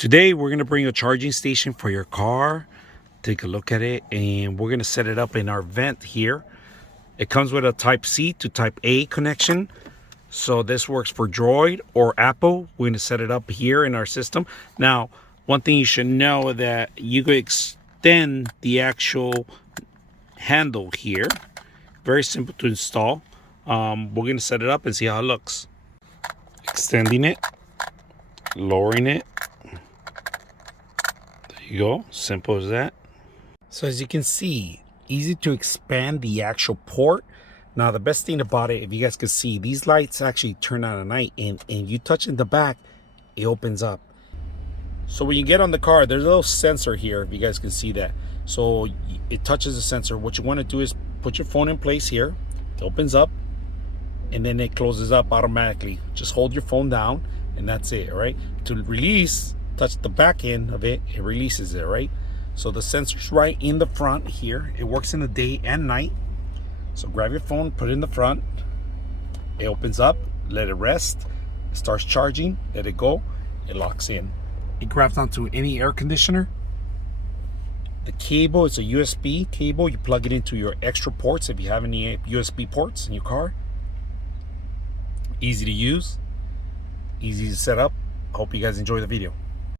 Today we're going to bring a charging station for your car. Take a look at it, and we're going to set it up in our vent here. It comes with a type C to type A connection. So this works for Droid or Apple. We're going to set it up here in our system. Now, one thing you should know that you could extend the actual handle here. Very simple to install. We're going to set it up and see how it looks. Extending it, lowering it. There you go, simple as that. So as you can see, easy to expand the actual port. Now the best thing about it, if you guys can see, these lights actually turn on at night, and you touch in the back, it opens up. So when you get on the car, there's a little sensor here, if you guys can see that. So it touches the sensor. What you want to do is put your phone in place here. It opens up, and then it closes up automatically. Just hold your phone down, and that's it, all right? To release, touch the back end of it, it releases it, right? So the sensor's right in the front here. It works in the day and night. So grab your phone, put it in the front. It opens up, let it rest. It starts charging, let it go. It locks in. It grabs onto any air conditioner. The cable is a USB cable. You plug it into your extra ports if you have any USB ports in your car. Easy to use, easy to set up. Hope you guys enjoy the video.